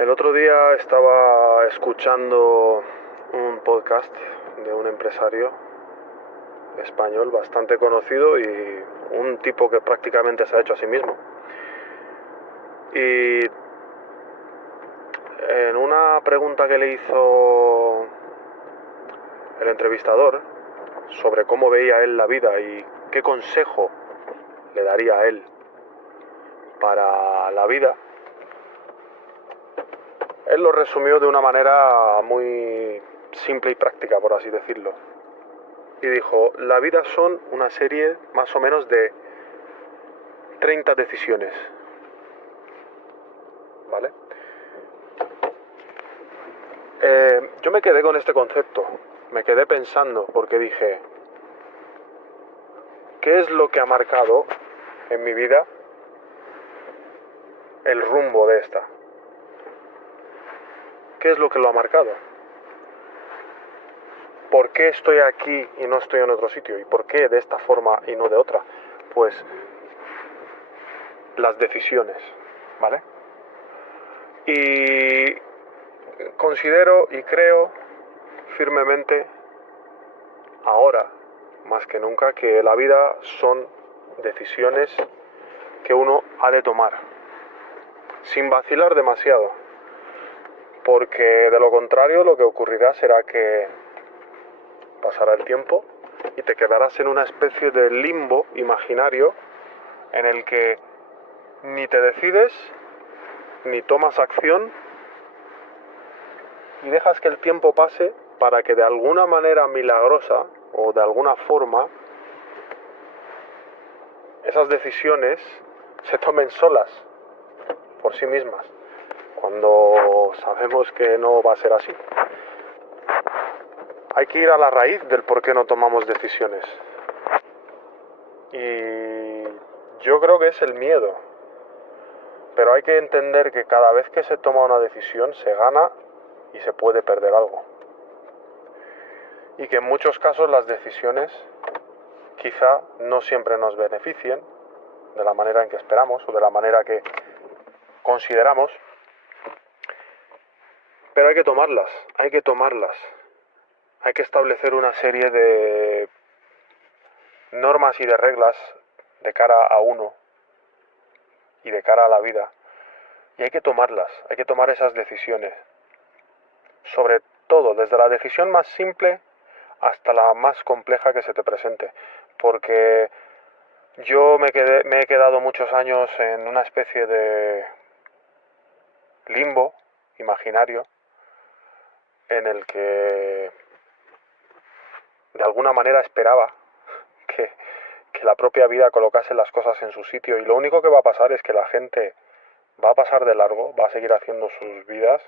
El otro día estaba escuchando un podcast de un empresario español bastante conocido y un tipo que prácticamente se ha hecho a sí mismo. Y en una pregunta que le hizo el entrevistador sobre cómo veía él la vida y qué consejo le daría a él para la vida, él lo resumió de una manera muy simple y práctica, por así decirlo. Y dijo, la vida son una serie más o menos de 30 decisiones. ¿Vale? Yo me quedé con este concepto, me quedé pensando, porque dije, ¿qué es lo que ha marcado en mi vida el rumbo de esta? ¿Qué es lo que lo ha marcado? ¿Por qué estoy aquí y no estoy en otro sitio? ¿Y por qué de esta forma y no de otra? Pues las decisiones, ¿vale? Y considero y creo firmemente, ahora más que nunca, que la vida son decisiones que uno ha de tomar, sin vacilar demasiado, porque de lo contrario lo que ocurrirá será que pasará el tiempo y te quedarás en una especie de limbo imaginario en el que ni te decides, ni tomas acción y dejas que el tiempo pase para que de alguna manera milagrosa o de alguna forma esas decisiones se tomen solas, por sí mismas, cuando sabemos que no va a ser así. Hay que ir a la raíz del por qué no tomamos decisiones. Y yo creo que es el miedo. Pero hay que entender que cada vez que se toma una decisión se gana y se puede perder algo. Y que en muchos casos las decisiones quizá no siempre nos beneficien de la manera en que esperamos o de la manera que consideramos. Pero hay que tomarlas, hay que tomarlas. Hay que establecer una serie de normas y de reglas de cara a uno y de cara a la vida. Y hay que tomarlas, hay que tomar esas decisiones. Sobre todo, desde la decisión más simple hasta la más compleja que se te presente. Porque yo me he quedado muchos años en una especie de limbo imaginario en el que de alguna manera esperaba que, que la propia vida colocase las cosas en su sitio, y lo único que va a pasar es que la gente va a pasar de largo, va a seguir haciendo sus vidas,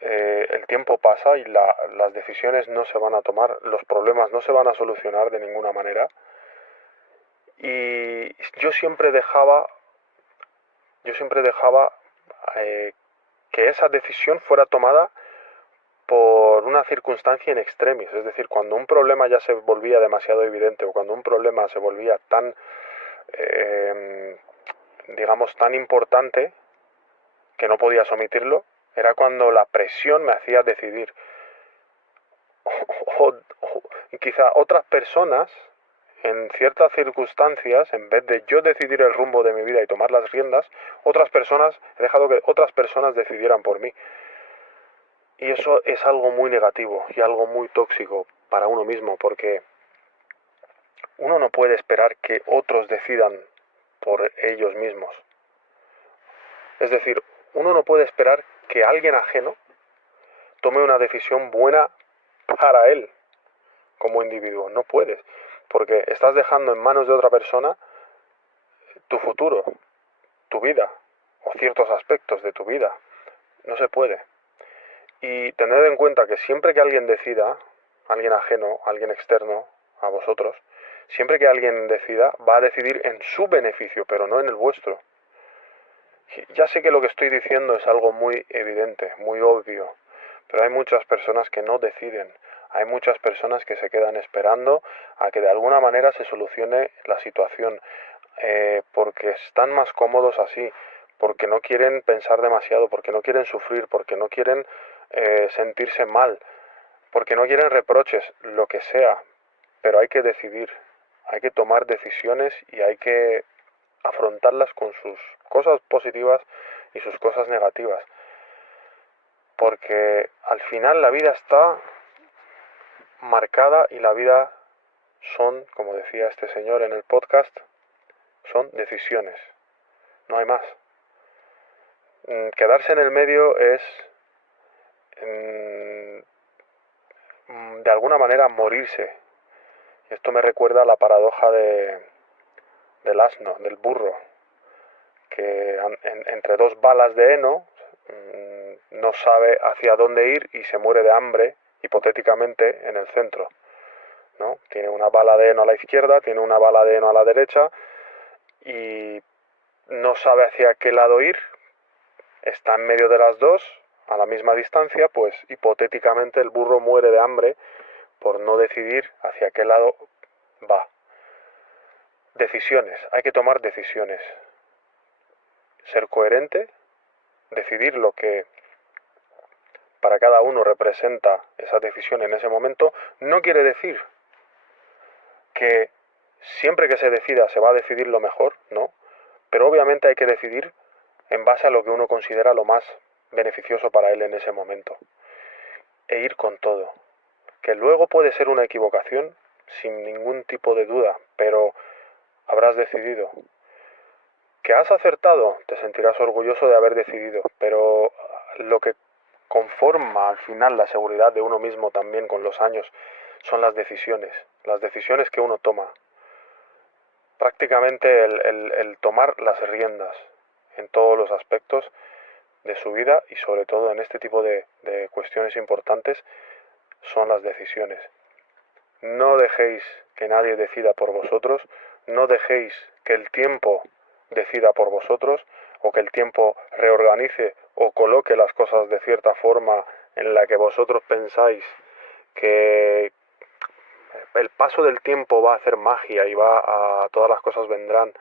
el tiempo pasa y las decisiones no se van a tomar, los problemas no se van a solucionar de ninguna manera, y yo siempre dejaba que esa decisión fuera tomada por una circunstancia in extremis, es decir, cuando un problema ya se volvía demasiado evidente o cuando un problema se volvía tan, digamos, tan importante que no podías omitirlo, era cuando la presión me hacía decidir. O, quizá otras personas, en ciertas circunstancias, en vez de yo decidir el rumbo de mi vida y tomar las riendas, he dejado que otras personas decidieran por mí. Y eso es algo muy negativo y algo muy tóxico para uno mismo, porque uno no puede esperar que otros decidan por ellos mismos. Es decir, uno no puede esperar que alguien ajeno tome una decisión buena para él como individuo. No puedes, porque estás dejando en manos de otra persona tu futuro, tu vida, o ciertos aspectos de tu vida. No se puede. Y tened en cuenta que siempre que alguien decida, alguien ajeno, alguien externo a vosotros, siempre que alguien decida, va a decidir en su beneficio, pero no en el vuestro. Ya sé que lo que estoy diciendo es algo muy evidente, muy obvio, pero hay muchas personas que no deciden. Hay muchas personas que se quedan esperando a que de alguna manera se solucione la situación, porque están más cómodos así, porque no quieren pensar demasiado, porque no quieren sufrir, porque no quieren sentirse mal, porque no quieren reproches, lo que sea, pero hay que decidir, hay que tomar decisiones y hay que afrontarlas con sus cosas positivas y sus cosas negativas, porque al final la vida está marcada y la vida son, como decía este señor en el podcast, son decisiones, no hay más. Quedarse en el medio es, de alguna manera, morirse. Esto me recuerda a la paradoja del asno, del burro, que entre dos balas de heno no sabe hacia dónde ir y se muere de hambre, hipotéticamente, en el centro, ¿no? Tiene una bala de heno a la izquierda, tiene una bala de heno a la derecha y no sabe hacia qué lado ir, está en medio de las dos, a la misma distancia, pues hipotéticamente el burro muere de hambre por no decidir hacia qué lado va. Decisiones, hay que tomar decisiones. Ser coherente, decidir lo que para cada uno representa esa decisión en ese momento, no quiere decir que siempre que se decida se va a decidir lo mejor, ¿no? Pero obviamente hay que decidir en base a lo que uno considera lo más beneficioso para él en ese momento. E ir con todo. Que luego puede ser una equivocación, sin ningún tipo de duda, pero habrás decidido. Que has acertado, te sentirás orgulloso de haber decidido, pero lo que conforma al final la seguridad de uno mismo también con los años son las decisiones que uno toma. Prácticamente el tomar las riendas en todos los aspectos de su vida y sobre todo en este tipo de cuestiones importantes son las decisiones. No dejéis que nadie decida por vosotros, no dejéis que el tiempo decida por vosotros o que el tiempo reorganice o coloque las cosas de cierta forma en la que vosotros pensáis que el paso del tiempo va a hacer magia y todas las cosas vendrán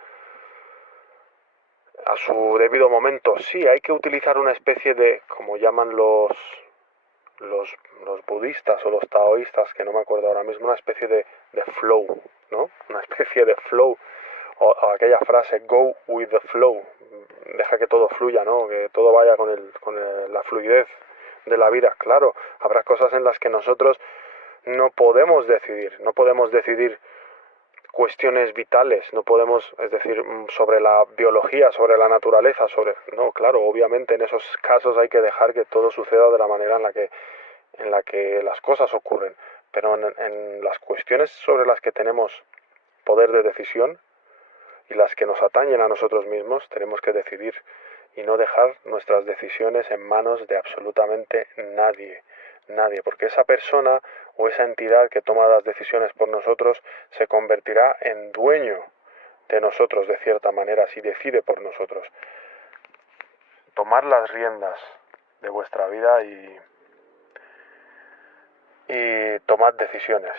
a su debido momento. Sí, hay que utilizar una especie de, como llaman los budistas o los taoístas, que no me acuerdo ahora mismo, una especie de flow, ¿no? Una especie de flow, o aquella frase, go with the flow, deja que todo fluya, ¿no? Que todo vaya la fluidez de la vida. Claro, habrá cosas en las que nosotros no podemos decidir cuestiones vitales, no podemos, es decir, sobre la biología, sobre la naturaleza, no, claro, obviamente en esos casos hay que dejar que todo suceda de la manera en la que las cosas ocurren, pero en las cuestiones sobre las que tenemos poder de decisión y las que nos atañen a nosotros mismos, tenemos que decidir y no dejar nuestras decisiones en manos de absolutamente nadie, porque esa persona o esa entidad que toma las decisiones por nosotros se convertirá en dueño de nosotros de cierta manera si decide por nosotros. Tomar las riendas de vuestra vida y tomad decisiones.